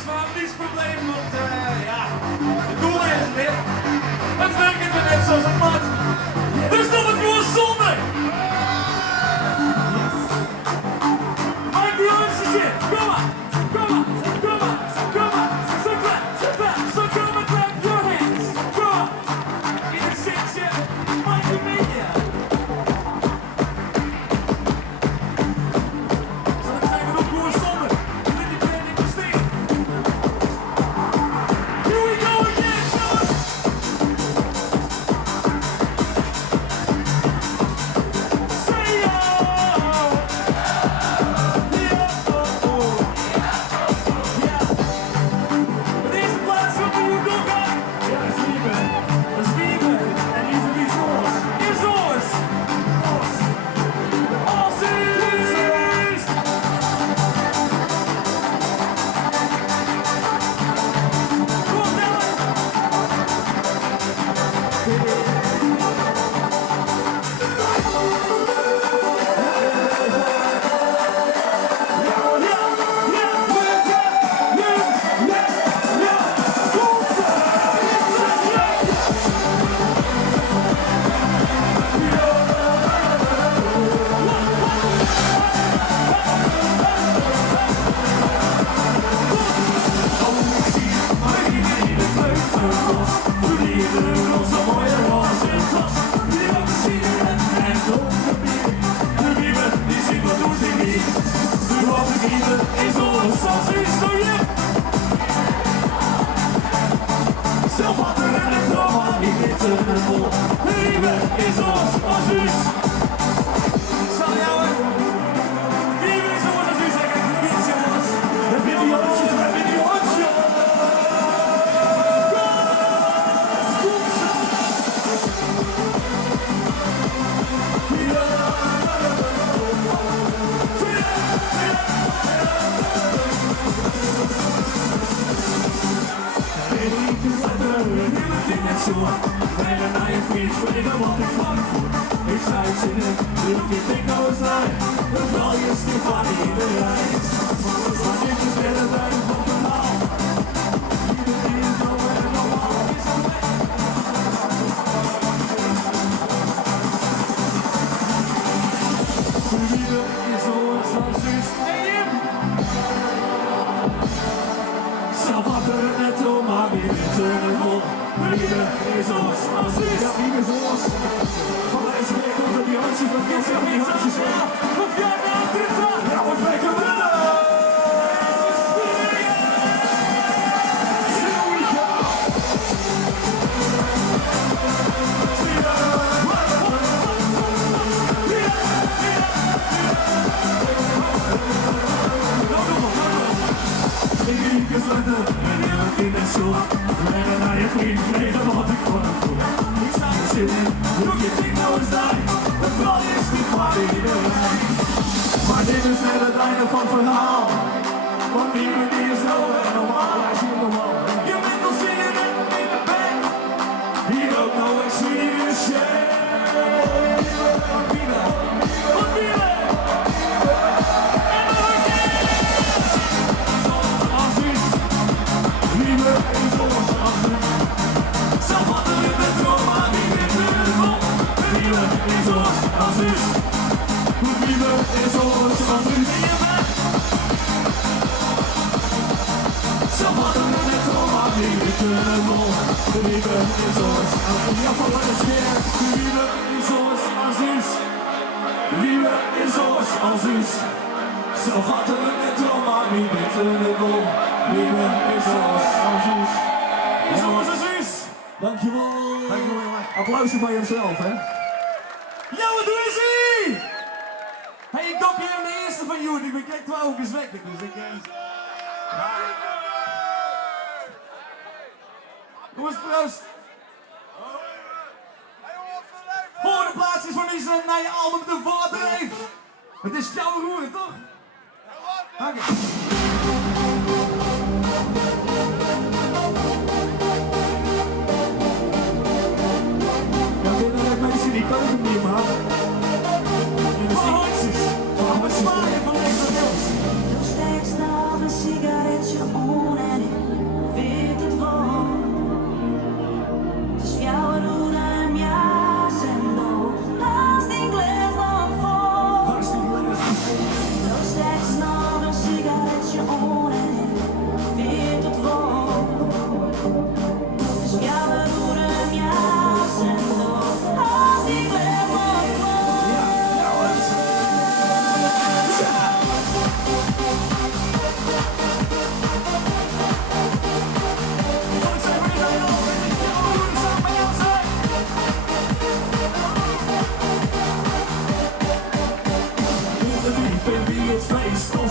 jongens, we hebben niets probleem, want ja, het doel is het niet. Het werkt weer net zoals het moet. Dus dat het gewoon zonde. Maak die jongens shit, kom maar, kom maar, kom maar, kom maar. So clap, so come and clap your hands. Kom maar, in het zitje, maak je mee. Bijna naar je vriend, weet je wat ik van voel. Ik zou het zingen, doe je ding nou eens naar. Dan val je stil van iedereen. Maar dit is weer het einde van het verhaal. Iedereen is zo en normaal is al weg. De liefde is zoals als is. Hey Jim! Zelf achter het netto, maar weer in de rol. Liefde is ons als is. Ja, liefde is ons. Van deze week komt er die handjes van Kissie en die handjes van. Of jij nou dit was? Ja, wat lekker willen! In de zon, leggen naar je vriend, weten wat ik van hem voel. Ik sta er zin in, doe je ding nou eens daar. Het plan is niet van iedereen. Maar dit is net het einde van het verhaal. Want niemand die is zo en normaal. Hij is niet normaal. Je bent al zingen in de band. Hier ook nog eens zie je shit. Wat bieden? Wat bieden? De liefde is ons als een jaffel van de sfeer. De liefde is ons als is. De liefde is ons als is. Zelf hadden we net al, maar niet weten de goal. De liefde is ons als is. Is ons als is. Dankjewel. Dankjewel. Applausje van jezelf, hè. Ja, wat doen ze? Hey, ik dop hier de eerste van jullie. Ik ben kijk 12 ook eens weg. Dus ik... Jongens, proost! Volgende plaats is voor wie ze naar je album de vader heeft. Het is jouw roer, toch? Dank je. Ja, dit mensen die kan ik niet, man. Van handjes. Van het zwaaien van Lex van Niels. Nog steeds nog een sigaretje on en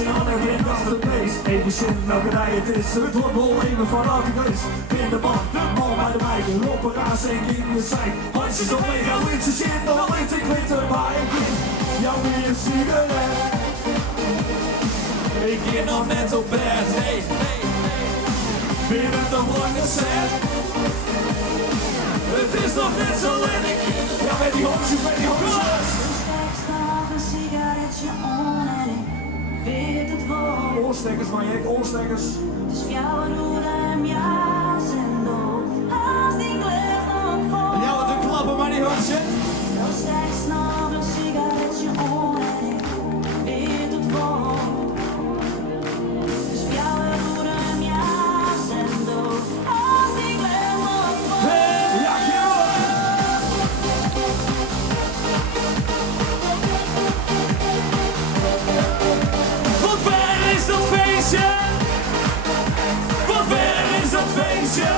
oceaan en wind als de beest. Even zin welke rij het is, het wordt wel even van elke geweest. Ben de man bij de meiden, lopen raas en in je zijn. Handjes omega, witse shit, dan weet ik weten waar ik ben. Jouw weer sigaret. Ik ging nog net op bed, hey. Binnen de lange set. Het is nog net zo en ik. Ja, met die hondjes, met die hondjes. Straks nog een sigaretje on en ik weet het wel. Oorstekkers, man, je oorstekkers. Dus jouw roede en jas en dood. Als die glas nog vol. Ja, wat een klappen, maar die hondjes. Straks nog een sigaretje on en ik weet het wel. Dus jouw roede en jas en dood. Als die glas nog vol. Ja, wat ver is dat feestje? Wat ver is dat feestje?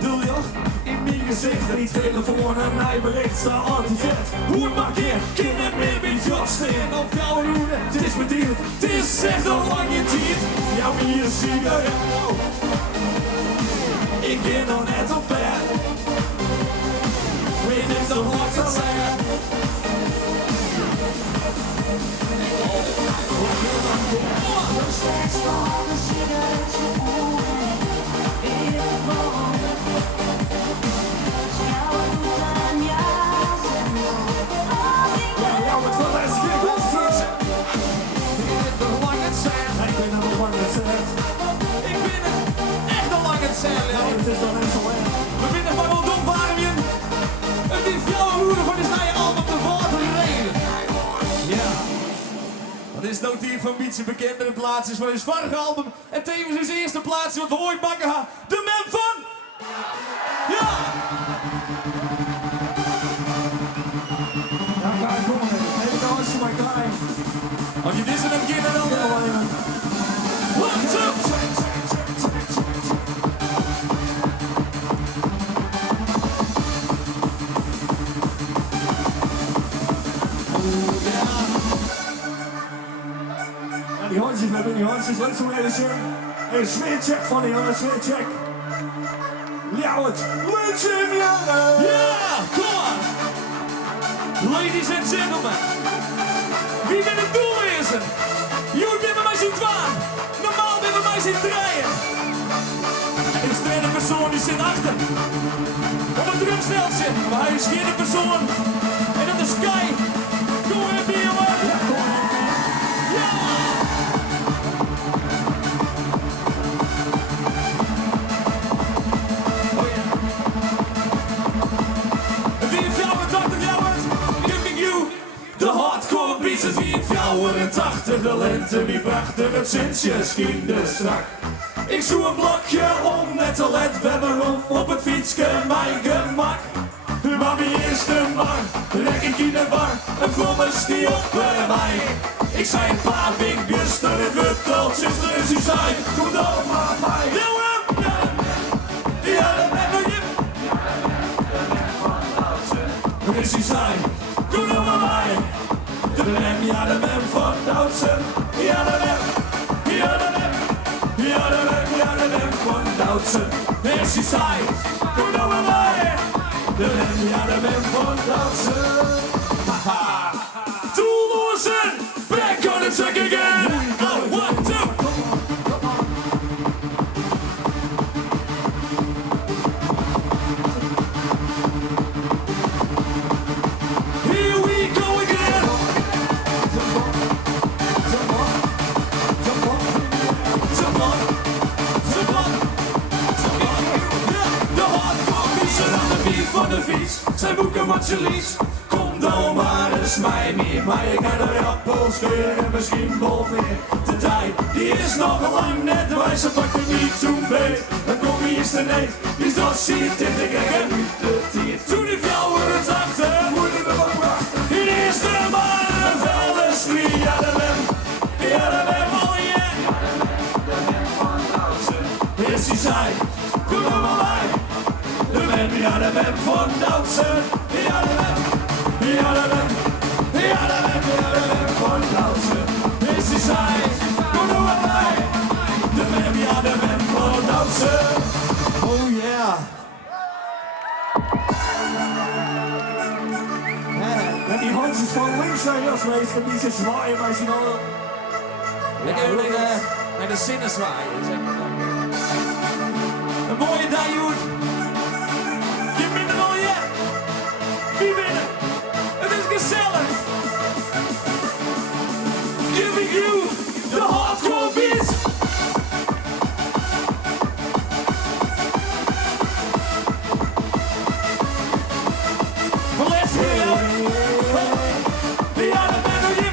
Doe je in mijn gezicht en die telefoon en hij bericht staat anti-jet. Hoe het markeert, kinderen meer met Justin op jouw roede. Het is bediend, het is echt al lang je tijd. Jouw hier sigaret. Ik ging nog net op bed. Weet ik zo hard te zeggen. Straks nog een sigaretje on en ik weet het wel. Dus jouw roede en jas en dood. Als die glas Ja, wat van les geeft ons fietsen. Ik ben nog lang het zijn. Ik ben nog lang het zijn. Ik ben het echt nog lang het zijn, ja. Het is nog net zo erg. We vinden maar wel dom, Warmien. Het is jouw roer van de snije al op de waterreden. Ja. Dat is nou die van Mietje bekendere plaats is van zijn vorige album. En tevens is de eerste plaats wat we ooit bakken gaan. De man van... Ja! Ja, ga ik gewoon even. Even de handje maar klein. Als je dit zo dan keer dan... One, two! Die hondjes, we hebben die hondjes. Laat zo even zien. Een sfeercheck van die jongens, sfeercheck. Ljouwert, laat ze hem jagen. Ja, kom on. Ladies and gentlemen. Wie ben het doel is er? Jullie hebben mij zien twaan. Normaal hebben mij zien draaien. En de tweede persoon die zit achter. Op het drumsteltje. Maar hij is geen persoon. En dat is Sky. Kom even hier, jongen. Ja, kom on. Ja. Het wie 84, de lente wie prachtig, het zinsje schiende strak. Ik zoek een blokje om net te let, we hebben op het fietsje mijn gemak. Maar wie eerste man, rek ik in de bar, een vommes die op mij. Ik zei een paar vinkjes, dat het wutteltjes, dus die zei, kom dan maar mij. Ja, dat ben ik je. Dus die zei, kom dan maar mij. De rem, ja de rem van Doutzen. Ja de rem, ja de rem. Ja de rem, ja de rem van Doutzen. En ze zei, kom nou maar mij. De rem, ja de rem van Doutzen. Haha. Toollozen, back on the track again. Oh, 1, 2. Zij boeken wat je liet. Kom dan maar eens mij niet. Maar ik ga de appels scheuren en misschien wel meer. De tijd die is nog lang net. Wij ze pakken niet toen beet. Dan kom je eens te neet. Dus dat ziet in de gek en niet de tiet. Toen die vrouwen het achter. Moeten we wat wachten. In de eerste maar een velde strie. Ja de wem. Ja de wem al je. Ja de wem. De wem van Doutzen. Eerst die zei. Kom dan maar bij. De wem, ja de wem van Doutzen. Ja de wem, ja de wem. die handjes van links zijn jas geweest en die ze zwaaien bij zijn handen. Ik heb naar de zinnen zwaaien. Een mooie dag, Joet. Je bent er al, ja. Wie winnen? Het is gezellig. Giving you the hardcore beat. Let's hear it. The other man of you.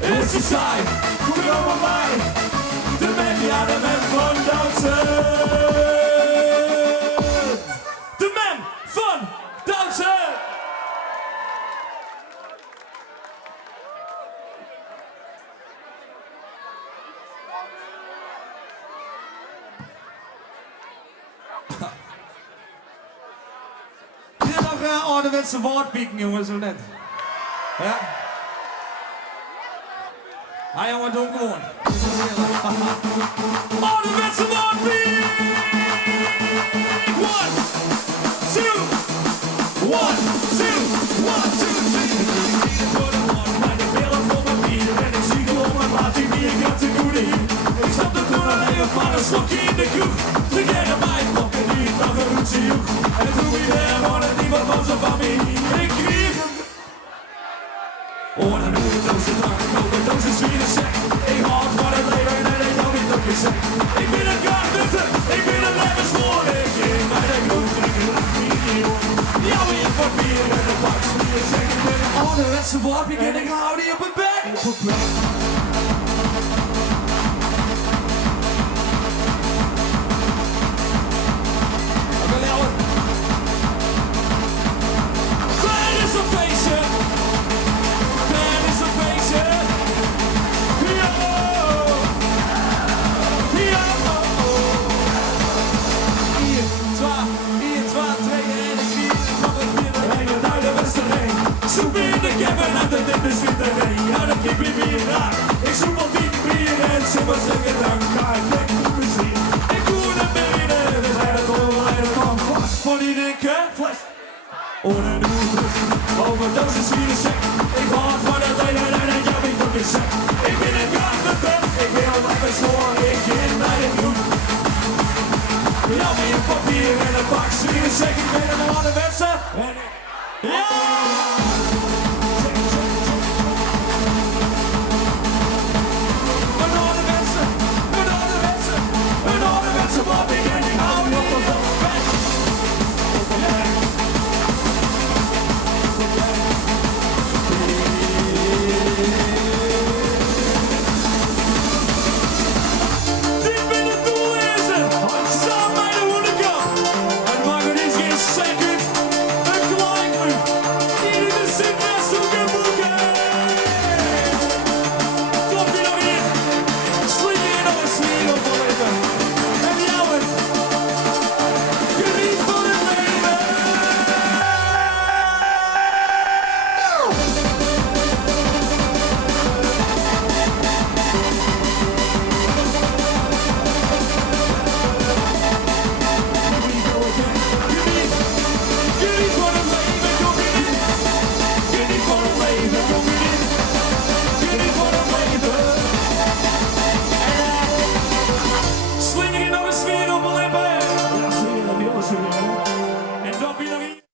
It's a sign. Kom over mij. De man, ja, de man van dansen. De man van dansen. Hier nog ouderwetse woordpieken, jongens, zo net. Ja? Ah, jongen, doe hem gewoon. Ouderwetse woordpiek! 1, 2, 1, 2, 1, 2, 3. Voor de man, maar de billen voor mijn bier. En ik zie gewoon mijn maat die bier gaat te goede hier. Ik stap er toen alleen van een slokje in de kroeg. Ze kennen mij, klokken niet, nog een roetje joeg. En toen wie daar wonen, niemand van zijn familie. Ik kreeg hem. Oh, dan doe ik doos de drank, kopen doos de zwieren sec. Ik haat van het leven en ik hou niet op je sec. Ik ben een kaartnutter, ik ben een levensmoor. Ik ging bij de groep, ik laat niet in. Jou in papier en een pak zwieren sec. Ik ben een ouderwetse warpie en ik hou die op het bek. Oké, Leeuwen. Fijn is een feestje. Fijn is een feestje. Yo. Yo. 1, 2, 3 en ik vier. Van het binnen heen naar de Westerheen. Zoek in de Kevin en de witte zwitterheen. Ja, dat kip je weer raar. Ik zoek al 10 bier en zomaar zeggen dank. Ga ik lekker goed plezier. Ik doe naar binnen. We zijn het overlijden van vast. Van die dikke fles. Ohne du bist overdose zwieren sec. Ik haat van het leven en ik heb niet op je sec. Ik ben een kaartnutter, ik wil wat verstoren. Ik ging bij de groep. Jou in je papier en een pak zwieren sec. Ik ben een ouderwetse. Ja! Een ouderwetse, een ouderwetse, een ouderwetse moppie en ik hou niet op het bed. Diep in het doel is het, samen bij de hoenekap. Het maakt is geen second, een kleingroep. Iedere zin naar zoeken boeken. Klop je nog hier, sliep je nog een slier op de lippen. En jou het, geniet van het leven. Geniet van het leven, kom je niet. Geniet van het leven, kom je niet. Geniet van het leven. En slinger je nog een sfeer op mijn lippen. Ja, zie je, die alles weer. En dan weer nog iets.